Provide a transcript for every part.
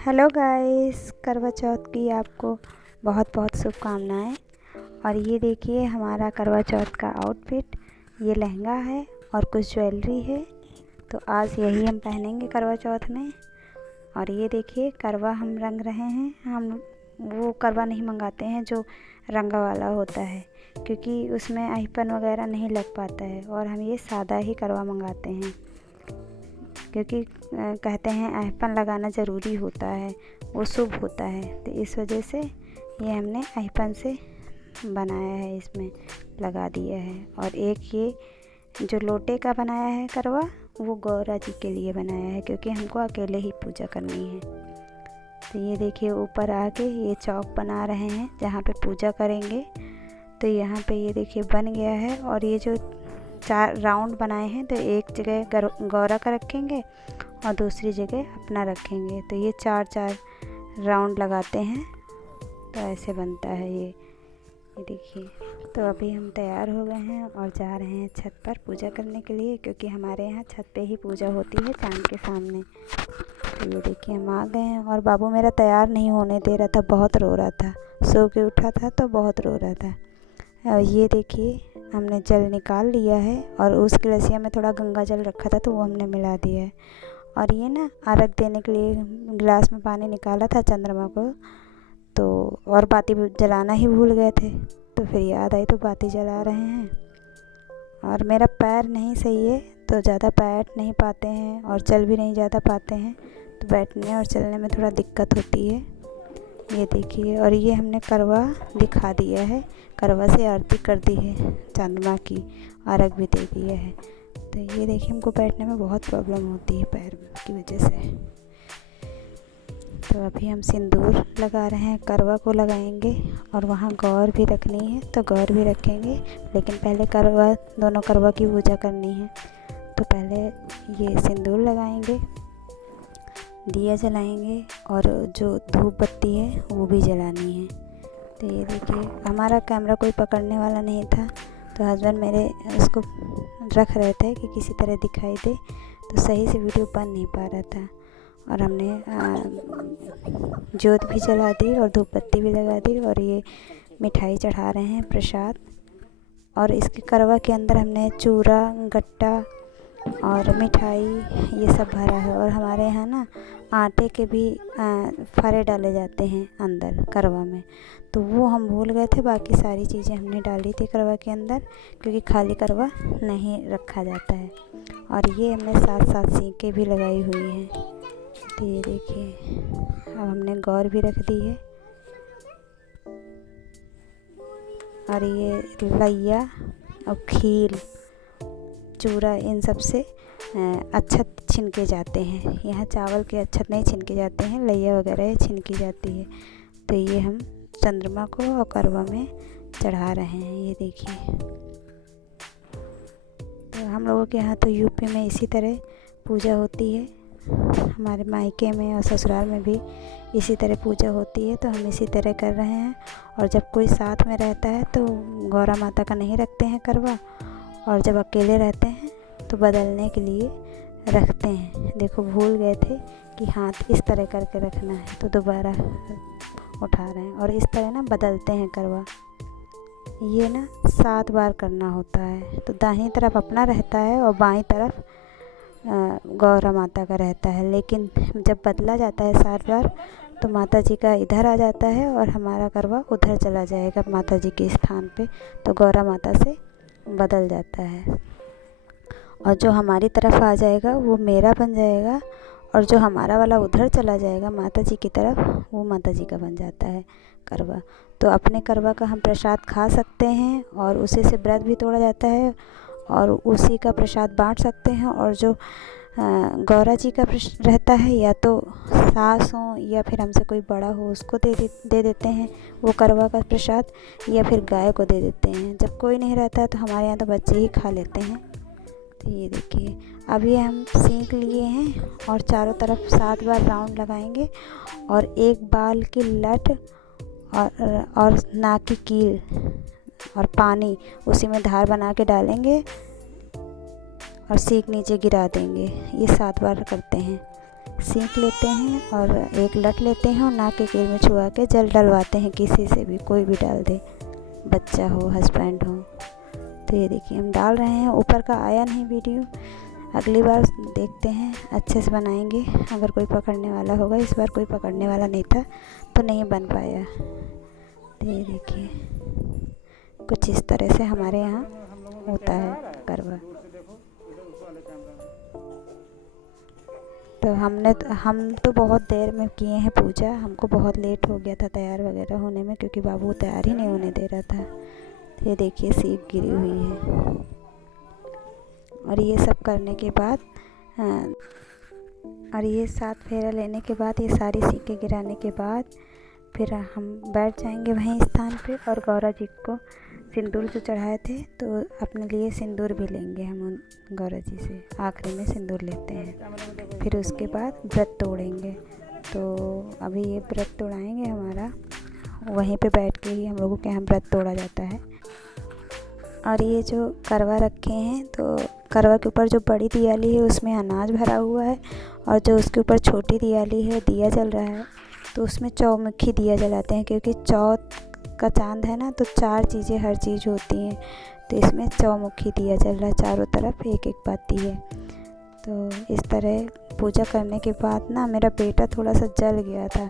Hello guys, करवा चौथ की आपको बहुत बहुत शुभकामनाएं। और ये देखिए हमारा करवा चौथ का आउटफिट, ये लहंगा है और कुछ ज्वेलरी है। तो आज यही हम पहनेंगे करवा चौथ में। और ये देखिए करवा हम रंग रहे हैं। हम वो करवा नहीं मंगाते हैं जो रंगा वाला होता है, क्योंकि उसमें अहिपन वगैरह नहीं लग पाता है। और हम ये सादा ही करवा मंगाते हैं, क्योंकि कहते हैं अहिपन लगाना ज़रूरी होता है, वो शुभ होता है। तो इस वजह से ये हमने अहिपन से बनाया है, इसमें लगा दिया है। और एक ये जो लोटे का बनाया है करवा, वो गौरा जी के लिए बनाया है, क्योंकि हमको अकेले ही पूजा करनी है। तो ये देखिए ऊपर आके ये चौक बना रहे हैं जहाँ पे पूजा करेंगे। तो यहाँ पे ये देखिए बन गया है। और ये जो 4 राउंड बनाए हैं, तो एक जगह गौरा का रखेंगे और दूसरी जगह अपना रखेंगे। तो ये 4-4 राउंड लगाते हैं, तो ऐसे बनता है ये देखिए। तो अभी हम तैयार हो गए हैं और जा रहे हैं छत पर पूजा करने के लिए, क्योंकि हमारे यहाँ छत पे ही पूजा होती है चांद के सामने। तो ये देखिए हम आ गए हैं। और बाबू मेरा तैयार नहीं होने दे रहा था, बहुत रो रहा था, सो के उठा था तो बहुत रो रहा था। और ये देखिए हमने जल निकाल लिया है, और उस कलसिया में थोड़ा गंगा जल रखा था तो वो हमने मिला दिया है। और ये ना अर्घ देने के लिए गिलास में पानी निकाला था चंद्रमा को, तो और बाती जलाना ही भूल गए थे। तो फिर याद आई तो बाती जला रहे हैं। और मेरा पैर नहीं सही है, तो ज़्यादा बैठ नहीं पाते हैं और चल भी नहीं ज़्यादा पाते हैं, तो बैठने और चलने में थोड़ा दिक्कत होती है। ये देखिए, और ये हमने करवा दिखा दिया है, करवा से आरती कर दी है चंद्रमा की, अर्घ भी दे दिया है। तो ये देखिए हमको बैठने में बहुत प्रॉब्लम होती है पैर की वजह से। तो अभी हम सिंदूर लगा रहे हैं, करवा को लगाएंगे। और वहाँ गौर भी रखनी है तो गौर भी रखेंगे, लेकिन पहले करवा, दोनों करवा की पूजा करनी है। तो पहले ये सिंदूर लगाएंगे, दिया जलाएंगे, और जो धूप बत्ती है वो भी जलानी है। तो ये देखिए हमारा कैमरा कोई पकड़ने वाला नहीं था, तो हस्बैंड मेरे उसको रख रहे थे कि किसी तरह दिखाई दे, तो सही से वीडियो बन नहीं पा रहा था। और हमने जोत भी जला दी और धूप बत्ती भी लगा दी। और ये मिठाई चढ़ा रहे हैं, प्रसाद। और इसके करवा के अंदर हमने चूरा, गट्टा और मिठाई ये सब भरा है। और हमारे यहाँ ना आटे के भी फारे डाले जाते हैं अंदर करवा में, तो वो हम भूल गए थे। बाकी सारी चीज़ें हमने डाली थी करवा के अंदर, क्योंकि खाली करवा नहीं रखा जाता है। और ये हमने 7-7 सीखें भी लगाई हुई हैं। तो ये देखिए अब हमने गौर भी रख दी है। और ये लैया और खील, चूरा, इन सब से अक्षत छिनके जाते हैं। यहाँ चावल के अक्षत नहीं छिनके जाते हैं, लैया वगैरह छिनकी जाती है। तो ये हम चंद्रमा को और करवा में चढ़ा रहे हैं। ये देखिए, तो हम लोगों के यहाँ तो यूपी में इसी तरह पूजा होती है, हमारे मायके में और ससुराल में भी इसी तरह पूजा होती है। तो हम इसी तरह कर रहे हैं। और जब कोई साथ में रहता है तो गौरा माता का नहीं रखते हैं करवा, और जब अकेले रहते हैं तो बदलने के लिए रखते हैं। देखो भूल गए थे कि हाथ इस तरह करके रखना है, तो दोबारा उठा रहे हैं। और इस तरह ना बदलते हैं करवा। ये ना 7 बार करना होता है। तो दाहिनी तरफ अपना रहता है और बाईं तरफ गौरा माता का रहता है। लेकिन जब बदला जाता है 7 बार, तो माता जी का इधर आ जाता है और हमारा करवा उधर चला जाएगा माता जी के स्थान पे, तो गौरा माता से बदल जाता है। और जो हमारी तरफ आ जाएगा वो मेरा बन जाएगा, और जो हमारा वाला उधर चला जाएगा माता जी की तरफ, वो माता जी का बन जाता है करवा। तो अपने करवा का हम प्रसाद खा सकते हैं, और उसी से व्रत भी तोड़ा जाता है, और उसी का प्रसाद बांट सकते हैं। और जो गौरा जी का रहता है, या तो सास हो या फिर हमसे कोई बड़ा हो, उसको दे देते हैं वो करवा का प्रसाद, या फिर गाय को दे देते हैं। जब कोई नहीं रहता है तो हमारे यहाँ तो बच्चे ही खा लेते हैं। तो ये देखिए अभी हम सीख लिए हैं, और चारों तरफ 7 बार राउंड लगाएंगे। और एक बाल की लट और नाक की कील और पानी, उसी में धार बना के डालेंगे और सीख नीचे गिरा देंगे। ये 7 बार करते हैं। सीख लेते हैं और एक लट लेते हैं और नाक के कील में छुआ के जल डलवाते हैं, किसी से भी, कोई भी डाल दे, बच्चा हो, हस्बैंड हो। तो ये देखिए हम डाल रहे हैं। ऊपर का आया नहीं वीडियो, अगली बार देखते हैं, अच्छे से बनाएंगे। अगर कोई पकड़ने वाला होगा, इस बार कोई पकड़ने वाला नहीं था तो नहीं बन पाया। तो ये देखिए कुछ इस तरह से हमारे यहाँ होता है करवा। तो हम तो बहुत देर में किए हैं पूजा, हमको बहुत लेट हो गया था तैयार वगैरह होने में, क्योंकि बाबू तैयार ही नहीं होने दे रहा था। तो ये देखिए सीख गिरी हुई है। और ये सब करने के बाद और ये 7 फेरा लेने के बाद, ये सारी सीखें गिराने के बाद फिर हम बैठ जाएंगे वहीं स्थान पे और गौरा जी को सिंदूर जो चढ़ाए थे तो अपने लिए सिंदूर भी लेंगे हम उन गौरा जी से। आखिरी में सिंदूर लेते हैं, फिर उसके बाद व्रत तोड़ेंगे। तो अभी ये व्रत तोड़ाएंगे हमारा, वहीं पे बैठ के ही हम लोगों के यहाँ व्रत तोड़ा जाता है। और ये जो करवा रखे हैं, तो करवा के ऊपर जो बड़ी दियाली है उसमें अनाज भरा हुआ है, और जो उसके ऊपर छोटी दियाली है, दिया जल रहा है, तो उसमें चौमुखी दिया जलाते हैं, क्योंकि चौथ का चांद है ना, तो 4 चीज़ें हर चीज़ होती हैं। तो इसमें चौमुखी दिया जल रहा है, चारों तरफ एक एक बाती है। तो इस तरह पूजा करने के बाद ना मेरा बेटा थोड़ा सा जल गया था,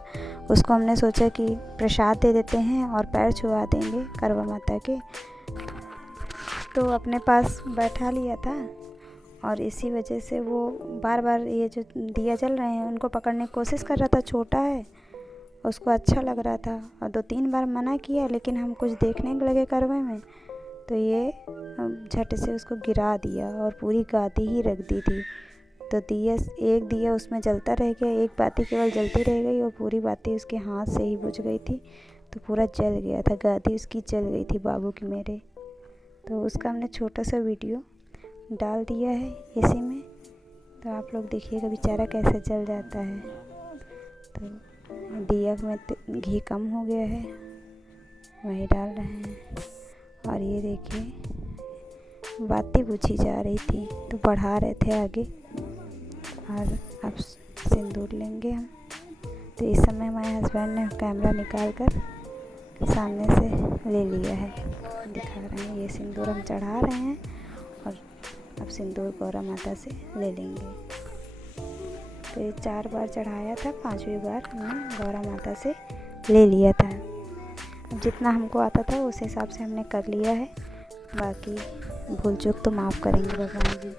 उसको हमने सोचा कि प्रसाद दे देते हैं और पैर छुआ देंगे करवा माता के। तो अपने पास बैठा लिया था और इसी वजह से वो बार बार ये जो दिया जल रहे हैं उनको पकड़ने की कोशिश कर रहा था। छोटा है, उसको अच्छा लग रहा था, और 2-3 बार मना किया, लेकिन हम कुछ देखने लगे करवे में तो ये झट से उसको गिरा दिया और पूरी गादी ही रख दी थी। तो एक दिया उसमें जलता रह गया, एक बाती केवल जलती रह गई और पूरी बाती उसके हाथ से ही बुझ गई थी। तो पूरा जल गया था, गादी उसकी जल गई थी बाबू की मेरे। तो उसका हमने छोटा सा वीडियो डाल दिया है इसी में, तो आप लोग देखिएगा बेचारा कैसे जल जाता है। तो दिया में घी कम हो गया है, वही डाल रहे हैं। और ये देखिए बाती बुझी जा रही थी तो बढ़ा रहे थे आगे। और अब सिंदूर लेंगे हम। तो इस समय हमारे हस्बैंड ने कैमरा निकाल कर सामने से ले लिया है, दिखा रहे हैं। ये सिंदूर हम चढ़ा रहे हैं और अब सिंदूर गौरा माता से ले लेंगे। तो ये 4 बार चढ़ाया था, 5वीं बार हमने गौरा माता से ले लिया था। जितना हमको आता था उस हिसाब से हमने कर लिया है, बाकी भूल चूक तो माफ़ करेंगे भगवान जी।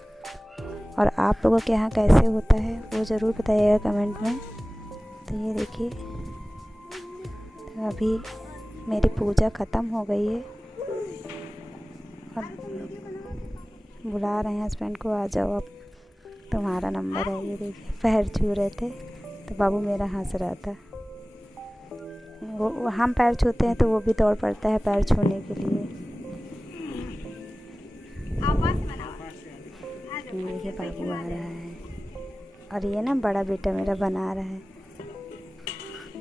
और आप लोगों के यहाँ कैसे होता है वो ज़रूर बताइएगा कमेंट में। तो ये देखिए, तो अभी मेरी पूजा ख़त्म हो गई है और बुला रहे हैं हस्बैंड को, आ जाओ अब तुम्हारा नंबर है। ये देखिए पैर छू रहे थे तो बाबू मेरा हंस रहा था। वो हम पैर छूते हैं तो वो भी दौड़ पड़ता है पैर छूने के लिए। देखिए बाबू आ रहा है और ये ना बड़ा बेटा मेरा बना रहा है।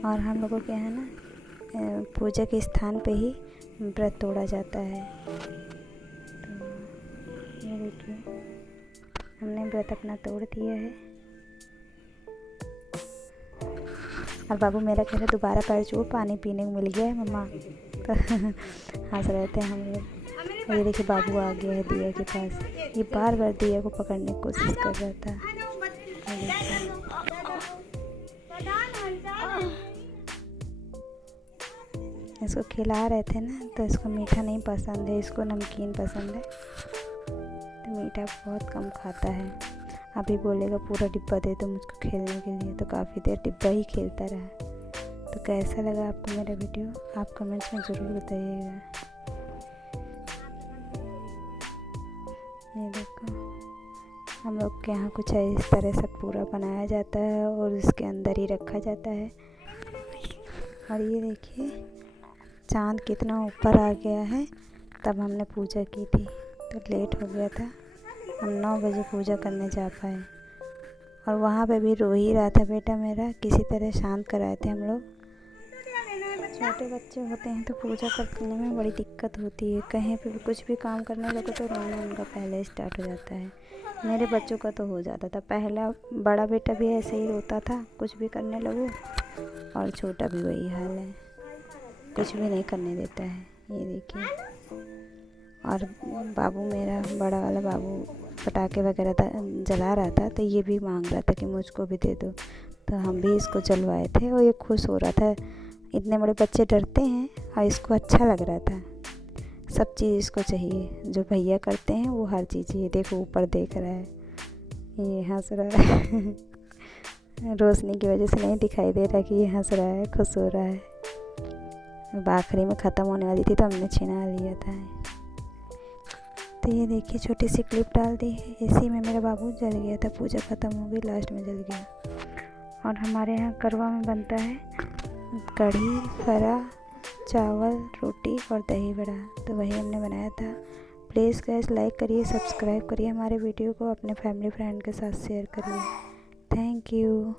और हम लोगों के यहाँ ना पूजा के स्थान पे ही व्रत तोड़ा जाता है। तो ये देखिए हमने व्रत अपना तोड़ दिया है। और बाबू मेरा कह रहे दोबारा पैर छू, पानी पीने को मिल गया है मम्मा। तो हंस रहे थे हम लोग। ये देखिए बाबू आ गया है दिया के पास, ये बार बार दिया को पकड़ने की कोशिश कर रहा था। इसको खिला रहे थे ना, तो इसको मीठा नहीं पसंद है, इसको नमकीन पसंद है, तो मीठा बहुत कम खाता है। अभी बोलेगा पूरा डिब्बा दे दो मुझको खेलने के लिए, तो काफ़ी देर डिब्बा ही खेलता रहा। तो कैसा लगा आपको मेरा वीडियो, आप कमेंट्स में ज़रूर बताइएगा। ये देखो हम लोग के यहाँ कुछ इस तरह से पूरा बनाया जाता है और उसके अंदर ही रखा जाता है। और ये देखिए चाँद कितना ऊपर आ गया है। तब हमने पूजा की थी तो लेट हो गया था, हम 9 बजे पूजा करने जा पाए। और वहाँ पे भी रो ही रहा था बेटा मेरा, किसी तरह शांत कराए थे हम लोग। छोटे बच्चे होते हैं तो पूजा करने में बड़ी दिक्कत होती है। कहीं पे भी कुछ भी काम करने लगो तो रोना उनका पहले स्टार्ट हो जाता है। मेरे बच्चों का तो हो जाता था, पहला बड़ा बेटा भी ऐसे ही रोता था कुछ भी करने लगो, और छोटा भी वही हाल है, कुछ भी नहीं करने देता है। ये देखिए, और बाबू मेरा बड़ा वाला बाबू पटाखे वगैरह जला रहा था, तो ये भी मांग रहा था कि मुझको भी दे दो, तो हम भी इसको जलवाए थे और ये खुश हो रहा था। इतने बड़े बच्चे डरते हैं और इसको अच्छा लग रहा था। सब चीज़ इसको चाहिए, जो भैया करते हैं वो हर चीज़ चाहिए। देखो ऊपर देख रहा है, ये हंस रहा है रोशनी की वजह से नहीं दिखाई दे रहा कि ये हंस रहा है, खुश हो रहा है। अब आखिरी में ख़त्म होने वाली थी तो हमने छिना लिया था। तो ये देखिए छोटी सी क्लिप डाल दी है, इसी में मेरा बाबू जल गया था। पूजा ख़त्म हो गई, लास्ट में जल गया। और हमारे यहाँ करवा में बनता है कढ़ी, फरा, चावल, रोटी और दही बड़ा, तो वही हमने बनाया था। प्लीज़ गाइस लाइक करिए, सब्सक्राइब करिए हमारे वीडियो को, अपने फैमिली फ्रेंड के साथ शेयर करिए। Thank you.